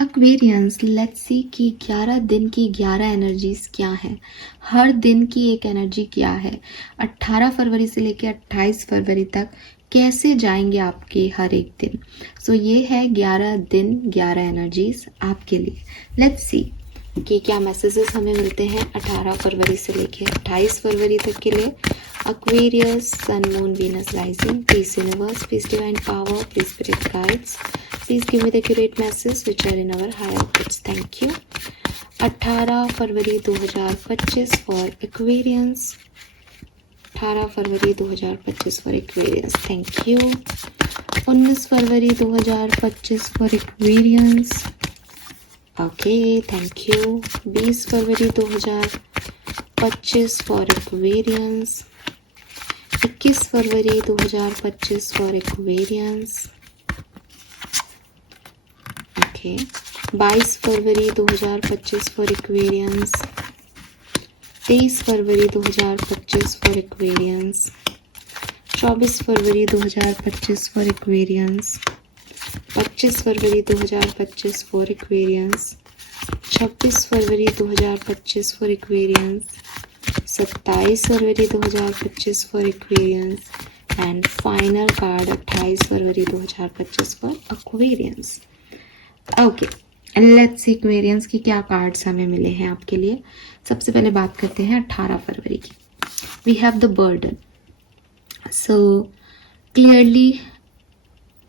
Aquarians, let's see कि 11 दिन की 11 एनर्जीज क्या है, हर दिन की एक एनर्जी क्या है, 18 फरवरी से लेकर 28 फरवरी तक कैसे जाएंगे आपके हर एक दिन। सो ये है 11 दिन 11 एनर्जीज आपके लिए। लेट्स सी कि क्या मैसेजेस हमें मिलते हैं 18 फरवरी से लेकर 28 फरवरी तक के लिए। Aquarius, Sun, Moon, Venus, Rising. Peace, Universe. Peace, Divine Power. Please, Spirit Guides. Please give me the accurate messages which are in our higher goods. Thank you. 18 February 2025 for Aquarians. 18 February 2025 for Aquarians. Thank you. 19 February 2025 for Aquarians. Okay, thank you. 20 February 2025 for Aquarians. 21 February 2025 for Aquarians. Okay, 22 February 2025 for Aquarians. 23 February 2025 for Aquarians. 24 फरवरी 2025 for Aquarians. 25 February 2025 for Aquarians. 26 February 2025 for Aquarians. 27 February 2025 for Aquarians and final card 28 February 2025 for Aquarians. Okay, let's see Aquarians की क्या cards हमें मिले हैं आपके लिए। सबसे पहले बात करते हैं 18 फरवरी की। We have the burden, so clearly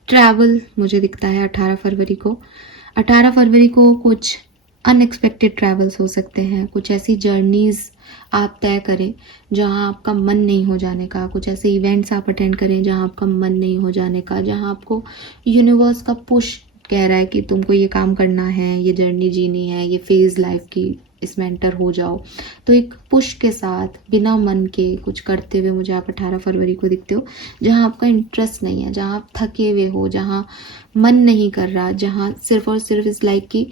travel मुझे दिखता है 18 फरवरी को। 18 फरवरी को कुछ अनएक्सपेक्टेड ट्रैवल्स हो सकते हैं, कुछ ऐसी जर्नीज आप तय करें जहां आपका मन नहीं हो जाने का, कुछ ऐसे इवेंट्स आप अटेंड करें जहां आपका मन नहीं हो जाने का, जहां आपको यूनिवर्स का पुश कह रहा है कि तुमको ये काम करना है, ये जर्नी जीनी है, ये फेज लाइफ की इसमें एंटर हो जाओ। तो एक पुश के साथ बिना मन के कुछ करते हुए मुझे आप 18 फरवरी को दिखते हो, जहां आपका इंटरेस्ट नहीं है, जहां आप थके हुए हो, जहां मन नहीं कर रहा, जहां सिर्फ और सिर्फ इस लाइक की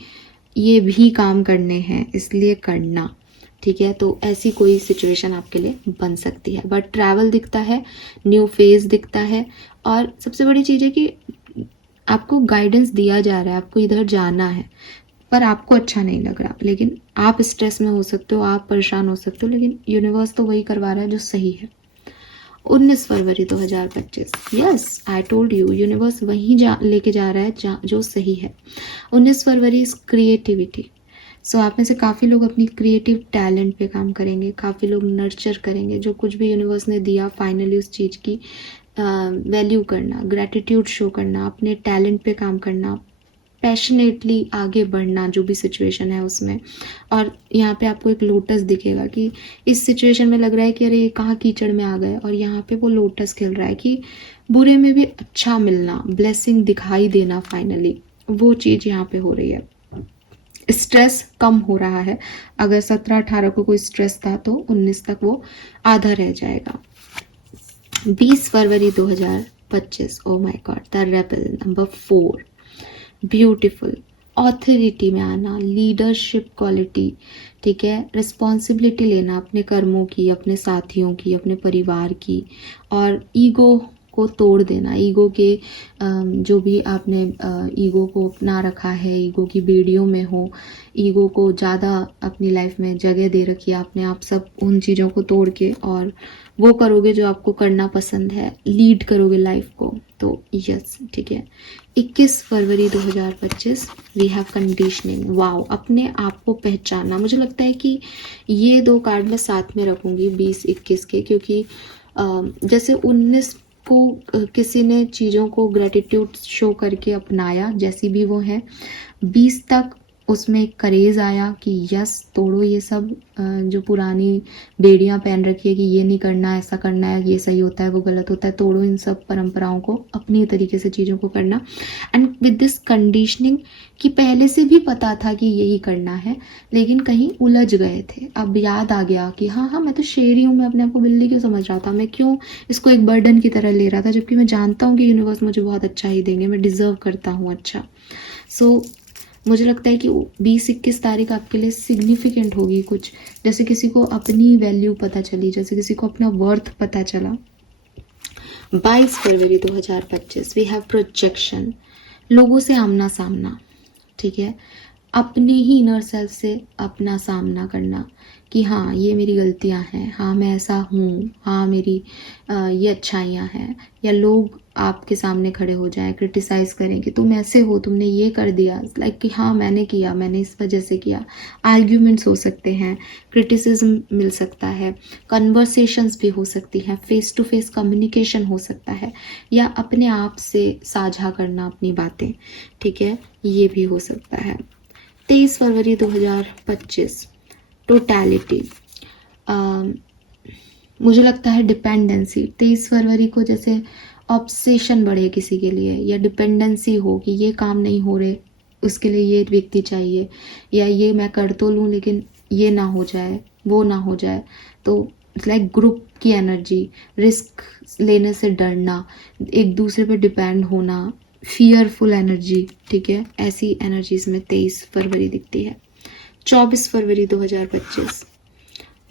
ये भी काम करने हैं इसलिए करना। ठीक है, तो ऐसी कोई सिचुएशन आपके लिए बन सकती है। बट ट्रैवल दिखता है, न्यू फेज दिखता है, और सबसे बड़ी चीज़ है कि आपको गाइडेंस दिया जा रहा है, आपको इधर जाना है, पर आपको अच्छा नहीं लग रहा, लेकिन आप स्ट्रेस में हो सकते हो, आप परेशान हो सकते हो, लेकिन यूनिवर्स तो वही करवा रहा है जो सही है। 19 फरवरी 2025, yes I told you, universe वहीं लेके जा रहा है जो सही है। 19 फरवरी इज क्रिएटिविटी। सो आप में से काफ़ी लोग अपनी क्रिएटिव टैलेंट पे काम करेंगे, काफ़ी लोग नर्चर करेंगे, जो कुछ भी यूनिवर्स ने दिया फाइनली उस चीज़ की वैल्यू करना, ग्रैटिट्यूड शो करना, अपने टैलेंट पे काम करना, पैशनेटली आगे बढ़ना जो भी सिचुएशन है उसमें। और यहाँ पे आपको एक लोटस दिखेगा कि इस सिचुएशन में लग रहा है कि अरे ये कहाँ कीचड़ में आ गए, और यहाँ पे वो लोटस खिल रहा है कि बुरे में भी अच्छा मिलना, ब्लेसिंग दिखाई देना, फाइनली वो चीज़ यहाँ पे हो रही है। स्ट्रेस कम हो रहा है, अगर 17-18 को कोई स्ट्रेस था तो 19 तक वो आधा रह जाएगा। 20 फरवरी 2025, oh my God, the rebel number 4, beautiful, authority में आना, लीडरशिप क्वालिटी, ठीक है, रिस्पॉन्सिबिलिटी लेना अपने कर्मों की, अपने साथियों की, अपने परिवार की, और ईगो को तोड़ देना। ईगो के जो भी आपने ईगो को अपना रखा है, ईगो की बेड़ियों में हो, ईगो को ज़्यादा अपनी लाइफ में जगह दे रखी है आपने, आप सब उन चीज़ों को तोड़ के और वो करोगे जो आपको करना पसंद है, लीड करोगे लाइफ को। तो यस, ठीक है। 21 फरवरी 2025, वी हैव कंडीशनिंग। वाओ, अपने आप को पहचानना। मुझे लगता है कि ये दो कार्ड मैं साथ में रखूँगी 20-21 के, क्योंकि जैसे 19 को किसी ने चीज़ों को ग्रेटिट्यूड शो करके अपनाया जैसी भी वो है, 20 तक उसमें एक करेज आया कि यस, तोड़ो ये सब जो पुरानी बेड़ियां पहन रखी है कि ये नहीं करना, ऐसा करना है, ये सही होता है, वो गलत होता है, तोड़ो इन सब परंपराओं को, अपनी तरीके से चीज़ों को करना। एंड विद दिस कंडीशनिंग कि पहले से भी पता था कि यही करना है, लेकिन कहीं उलझ गए थे, अब याद आ गया कि हाँ हाँ, मैं तो शेर ही हूँ, मैं अपने आप को बिल्ली क्यों समझ रहा था, मैं क्यों इसको एक बर्डन की तरह ले रहा था, जबकि मैं जानता हूँ कि यूनिवर्स मुझे बहुत अच्छा ही देंगे, मैं डिजर्व करता हूँ अच्छा। सो मुझे लगता है कि 20-21 तारीख आपके लिए सिग्निफिकेंट होगी कुछ, जैसे किसी को अपनी वैल्यू पता चली, जैसे किसी को अपना वर्थ पता चला। 22 फरवरी 2025, वी हैव प्रोजेक्शन, लोगों से आमना सामना, ठीक है, अपने ही इनर सेल्फ से अपना सामना करना कि हाँ ये मेरी गलतियाँ हैं, हाँ मैं ऐसा हूँ, हाँ मेरी ये अच्छाइयाँ हैं। या लोग आपके सामने खड़े हो जाएं, क्रिटिसाइज़ करें कि तुम ऐसे हो, तुमने ये कर दिया, लाइक कि हाँ मैंने किया, मैंने इस वजह से किया। आर्ग्यूमेंट्स हो सकते हैं, क्रिटिसिज्म मिल सकता है, कन्वर्सेशंस भी हो सकती हैं, फेस टू फेस कम्युनिकेशन हो सकता है, या अपने आप से साझा करना अपनी बातें, ठीक है, ये भी हो सकता है। 23 फरवरी 2025 टोटैलिटी, मुझे लगता है डिपेंडेंसी। 23 फरवरी को जैसे ऑब्सेशन बढ़े किसी के लिए, या डिपेंडेंसी हो कि ये काम नहीं हो रहे, उसके लिए ये व्यक्ति चाहिए, या ये मैं कर तो लूँ लेकिन ये ना हो जाए, वो ना हो जाए। तो लाइक ग्रुप की एनर्जी, रिस्क लेने से डरना, एक दूसरे पे डिपेंड होना, फियरफुल एनर्जी, ठीक है, ऐसी एनर्जीज में 23 फरवरी दिखती है। 24 फरवरी 2025,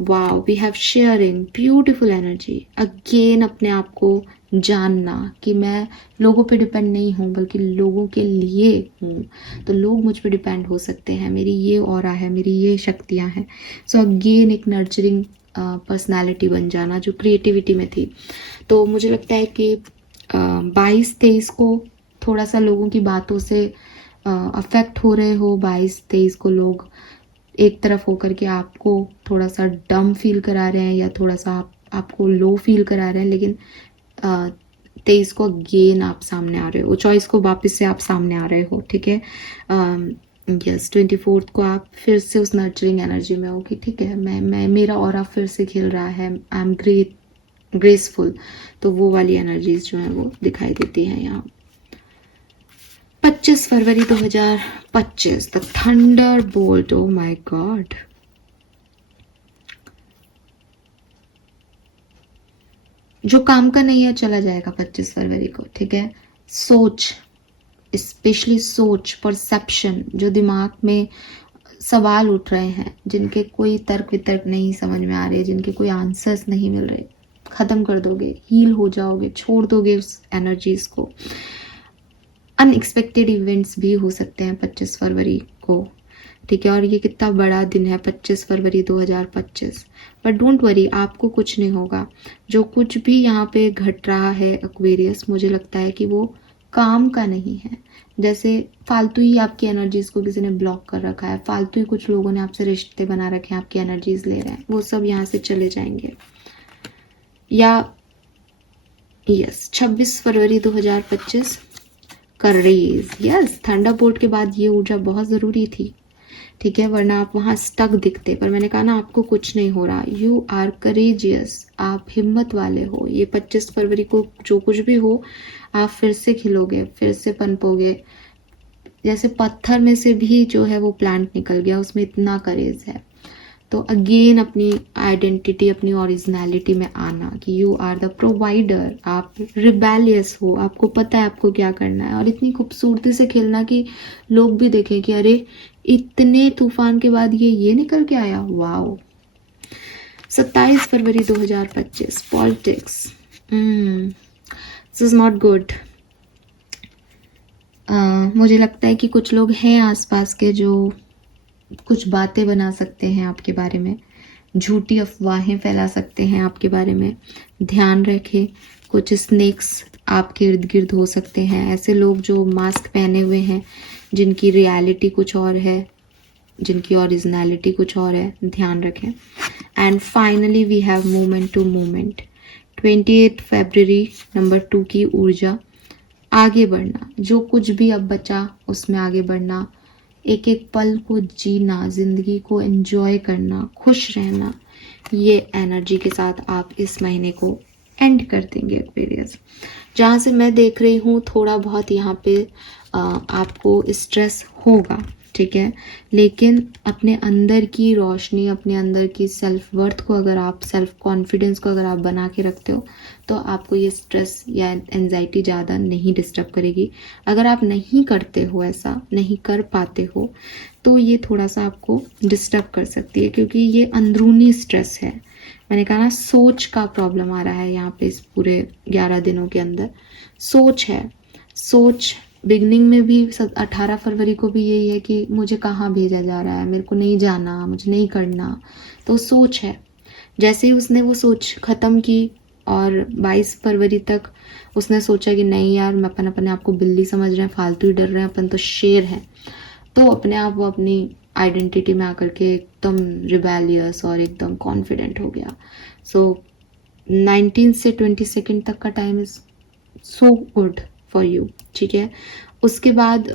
wow, we have sharing, beautiful energy. Again अपने आप को जानना कि मैं लोगों पे डिपेंड नहीं हूँ बल्कि लोगों के लिए हूँ, तो लोग मुझ पे डिपेंड हो सकते हैं, मेरी ये ऑरा है, मेरी ये शक्तियाँ हैं। सो अगेन एक नर्चरिंग पर्सनालिटी बन जाना जो क्रिएटिविटी में थी। तो मुझे लगता है कि 22-23 को थोड़ा सा लोगों की बातों से अफेक्ट हो रहे हो। 22-23 को लोग एक तरफ होकर के आपको थोड़ा सा डम फील करा रहे हैं, या थोड़ा सा आपको लो फील करा रहे हैं, लेकिन 23 को अगेन आप सामने आ रहे हो, चॉइस को वापस से आप सामने आ रहे हो, ठीक है। यस 24 को आप फिर से उस नर्चरिंग एनर्जी में हो कि ठीक है, मैं मेरा ऑरा फिर से खिल रहा है, आई एम ग्रेसफुल। तो वो वाली एनर्जीज जो है वो दिखाई देती हैं यहाँ। 25 फरवरी 2025 the thunder bolt, oh my God, जो काम का नहीं है चला जाएगा 25 फरवरी को, ठीक है। सोच, स्पेशली सोच, परसेप्शन, जो दिमाग में सवाल उठ रहे हैं, जिनके कोई तर्क वितर्क नहीं समझ में आ रहे, जिनके कोई आंसर्स नहीं मिल रहे, खत्म कर दोगे, हील हो जाओगे, छोड़ दोगे उस एनर्जीज को। अनएक्सपेक्टेड इवेंट्स भी हो सकते हैं 25 फरवरी को, ठीक है। और ये कितना बड़ा दिन है 25 फरवरी 2025, बट डोंट वरी, आपको कुछ नहीं होगा। जो कुछ भी यहाँ पे घट रहा है एक्वेरियस, मुझे लगता है कि वो काम का नहीं है। जैसे फालतू ही आपकी एनर्जीज को किसी ने ब्लॉक कर रखा है, फालतू ही कुछ लोगों ने आपसे रिश्ते बना रखे हैं, आपकी एनर्जीज ले रहे हैं, वो सब यहाँ से चले जाएंगे। या यस 26 फरवरी 2025 करेज, यस थंडरबोल्ट के बाद ये ऊर्जा बहुत ज़रूरी थी, ठीक है, वरना आप वहाँ स्टक दिखते। पर मैंने कहा ना, आपको कुछ नहीं हो रहा, यू आर करेजियस, आप हिम्मत वाले हो। ये 25 फरवरी को जो कुछ भी हो, आप फिर से खिलोगे, फिर से पनपोगे। जैसे पत्थर में से भी जो है वो प्लांट निकल गया, उसमें इतना करेज है। तो अगेन अपनी आइडेंटिटी, अपनी ओरिजिनलिटी में आना कि यू आर द प्रोवाइडर, आप रिबेलियस हो, आपको पता है आपको क्या करना है, और इतनी खूबसूरती से खेलना कि लोग भी देखें कि अरे इतने तूफान के बाद ये निकल के आया, wow. 27 February 2025 politics, this is not good. मुझे लगता है कि कुछ लोग हैं आसपास के जो कुछ बातें बना सकते हैं आपके बारे में, झूठी अफवाहें फैला सकते हैं आपके बारे में। ध्यान रखें, कुछ स्नेक्स आपके इर्द गिर्द हो सकते हैं, ऐसे लोग जो मास्क पहने हुए हैं, जिनकी रियलिटी कुछ और है, जिनकी ओरिजिनलिटी कुछ और है, ध्यान रखें। And finally we have movement to movement, 28 फरवरी नंबर 2 की ऊर्जा, आगे बढ़ना, जो कुछ भी अब बचा उसमें आगे बढ़ना, एक एक पल को जीना, जिंदगी को एंजॉय करना, खुश रहना, ये एनर्जी के साथ आप इस महीने को एंड कर देंगे एक्वेरियस। जहाँ से मैं देख रही हूँ थोड़ा बहुत यहाँ पे आपको स्ट्रेस होगा, ठीक है, लेकिन अपने अंदर की रोशनी, अपने अंदर की सेल्फ वर्थ को अगर आप, सेल्फ कॉन्फिडेंस को अगर आप बना के रखते हो, तो आपको ये स्ट्रेस या एंजाइटी ज़्यादा नहीं डिस्टर्ब करेगी। अगर आप नहीं करते हो, ऐसा नहीं कर पाते हो, तो ये थोड़ा सा आपको डिस्टर्ब कर सकती है, क्योंकि ये अंदरूनी स्ट्रेस है। मैंने कहा ना, सोच का प्रॉब्लम आ रहा है यहाँ पे इस पूरे 11 दिनों के अंदर। सोच है, सोच बिगनिंग में भी 18 फरवरी को भी यही है कि मुझे कहाँ भेजा जा रहा है, मेरे को नहीं जाना, मुझे नहीं करना। तो सोच है, जैसे ही उसने वो सोच ख़त्म की और 22 फरवरी तक उसने सोचा कि नहीं यार, मैं अपन अपने आप को बिल्ली समझ रहे हैं, फालतू ही डर रहे हैं, अपन तो शेर हैं, तो अपने आप वो अपनी आइडेंटिटी में आकर के एकदम रिबेलियस और एकदम कॉन्फिडेंट हो गया। सो 19 से 22 तक का time is so good for you, ठीक है। उसके बाद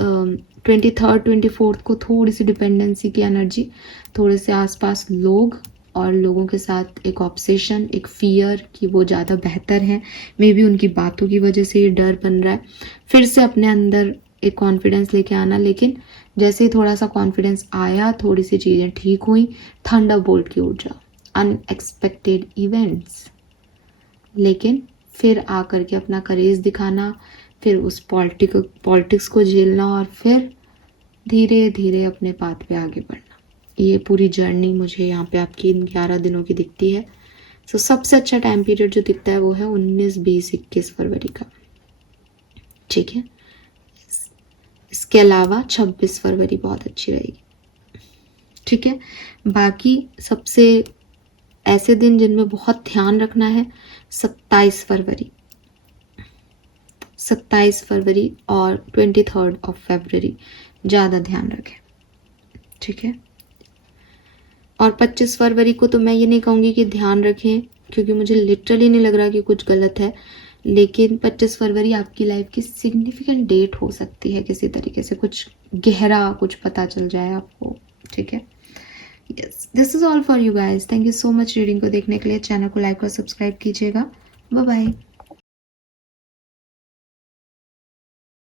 23rd 24th को थोड़ी सी डिपेंडेंसी की एनर्जी, थोड़े से आसपास लोग और लोगों के साथ एक ऑब्सेशन, एक फियर कि वो ज़्यादा बेहतर हैं, मे बी उनकी बातों की वजह से ये डर बन रहा है। फिर से अपने अंदर एक कॉन्फिडेंस लेके आना, लेकिन जैसे ही थोड़ा सा कॉन्फिडेंस आया, थोड़ी सी चीज़ें ठीक हुई, थंडरबोल्ट की ऊर्जा, अनएक्सपेक्टेड इवेंट्स, लेकिन फिर आकर के अपना करेज दिखाना, फिर उस पॉलिटिक्स को झेलना और फिर धीरे धीरे अपने पाथ पे आगे बढ़ना। ये पूरी जर्नी मुझे यहाँ पे आपकी इन 11 दिनों की दिखती है। सो सबसे अच्छा टाइम पीरियड जो दिखता है वो है 19, 20, 21 फरवरी का, ठीक है। इसके अलावा 26 फरवरी बहुत अच्छी रहेगी, ठीक है। बाकी सबसे ऐसे दिन जिनमें बहुत ध्यान रखना है, 27 फरवरी, 27 फरवरी और 23rd ऑफ फरवरी ज़्यादा ध्यान रखें, ठीक है। और 25 फरवरी को तो मैं ये नहीं कहूँगी कि ध्यान रखें, क्योंकि मुझे लिटरली नहीं लग रहा कि कुछ गलत है, लेकिन 25 फरवरी आपकी लाइफ की सिग्निफिकेंट डेट हो सकती है, किसी तरीके से कुछ गहरा कुछ पता चल जाए आपको, ठीक है। Yes, this is all for you guys. Thank you so much reading को देखने के लिए। चैनल को लाइक और सब्सक्राइब कीजिएगा। Bye bye.